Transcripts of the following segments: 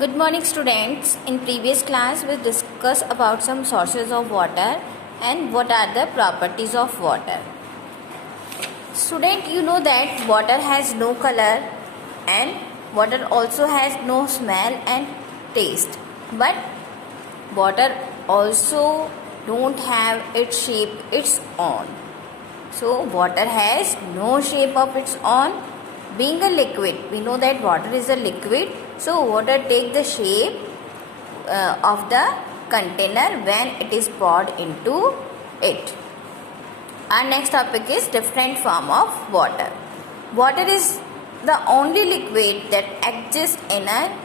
Good morning students. In previous class we discussed about some sources of water and what are the properties of water. Student, you know that water has no color and water also has no smell and taste. But water also don't have its shape its own. So water has no shape of its own. Being a liquid, we know that water is a liquid. So water take the shape of the container when it is poured into it. Our next topic is different form of water. Water is the only liquid that exists in a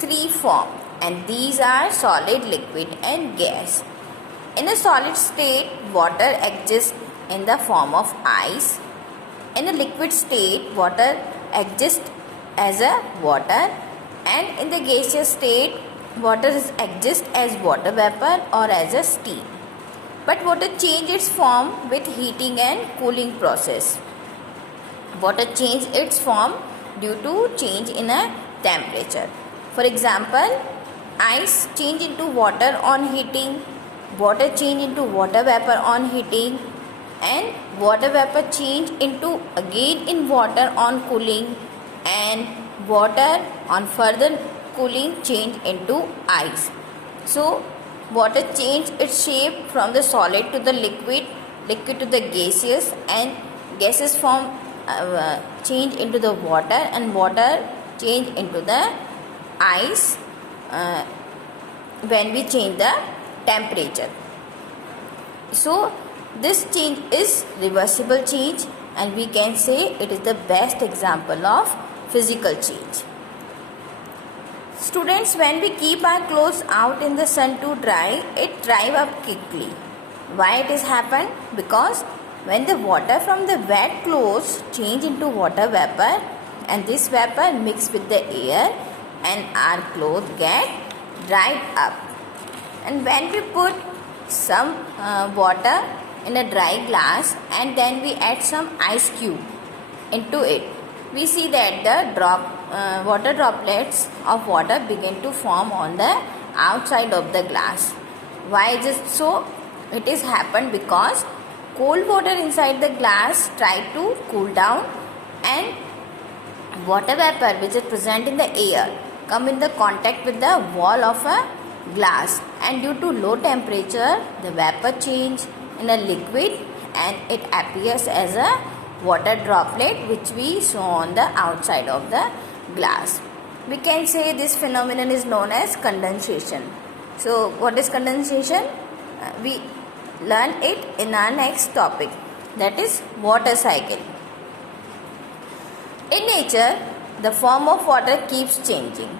three form, and these are solid, liquid and gas. In a solid state, water exists in the form of ice. In a liquid state, water exists as a water, and in the gaseous state, water exists as water vapor or as a steam. But water changes its form with heating and cooling process. Water changes its form due to change in a temperature. For example, ice change into water on heating, water change into water vapor on heating, and water vapor change into again in water on cooling, and water on further cooling change into ice. So water change its shape from the solid to the liquid, liquid to the gaseous, and gaseous form change into the water, and water change into the ice when we change the temperature. So this change is reversible change, and we can say it is the best example of physical change. Students, when we keep our clothes out in the sun to dry, it dries up quickly. Why it is happened? Because when the water from the wet clothes change into water vapor, and this vapor mix with the air, and our clothes get dried up. And when we put some water in a dry glass and then we add some ice cube into it, we see that the water droplets of water begin to form on the outside of the glass. Why is it so? It is happened because cold water inside the glass try to cool down, and water vapor which is present in the air come in the contact with the wall of a glass, and due to low temperature the vapor change in a liquid and it appears as a water droplet which we saw on the outside of the glass. We can say this phenomenon is known as condensation. So what is condensation? We learn it in our next topic, that is water cycle. In nature, the form of water keeps changing.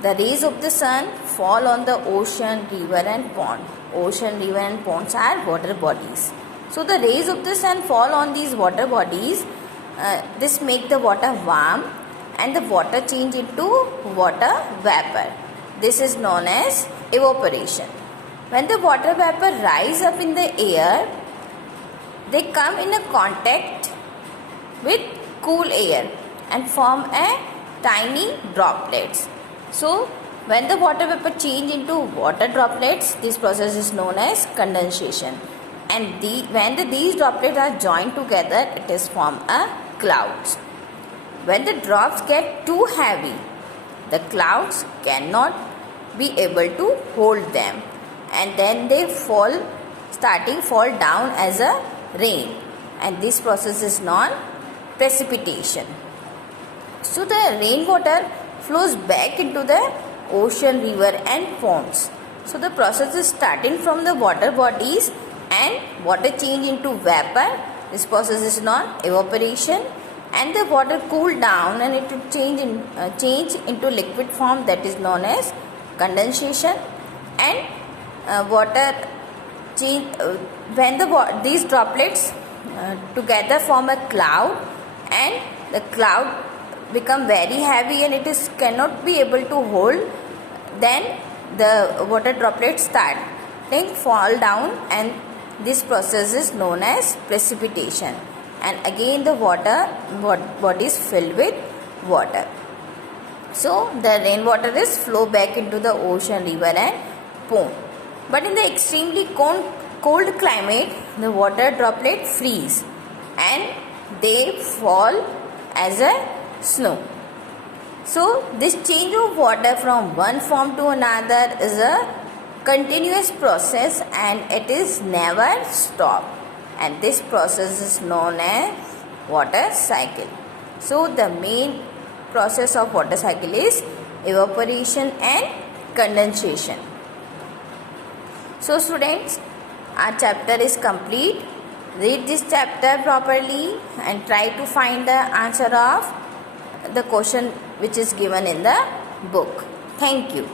The rays of the sun fall on the ocean, river and pond. Ocean, river and ponds are water bodies. So the rays of the sun fall on these water bodies. This make the water warm, and the water change into water vapor. This is known as evaporation. When the water vapor rise up in the air, they come in a contact with cool air and form a tiny droplets. So when the water vapor change into water droplets, this process is known as condensation. And when these droplets are joined together, it is formed a clouds. When the drops get too heavy, the clouds cannot be able to hold them, and then they fall down as a rain, and this process is known precipitation. So the rainwater flows back into the ocean, river and ponds. So the process is starting from the water bodies and water change into vapor. This process is known evaporation, and the water cool down and it will change into liquid form, that is known as condensation. And water change when these droplets together form a cloud, and the cloud become very heavy and cannot be able to hold, then the water droplets fall down, and this process is known as precipitation, and again the water body is filled with water. So the rainwater is flow back into the ocean, river and pond. But in the extremely cold climate, the water droplet freeze and they fall as a snow. So this change of water from one form to another is a continuous process and it is never stopped, and this process is known as water cycle. So the main process of water cycle is evaporation and condensation. So students, our chapter is complete. Read this chapter properly and try to find the answer of the question which is given in the book. Thank you.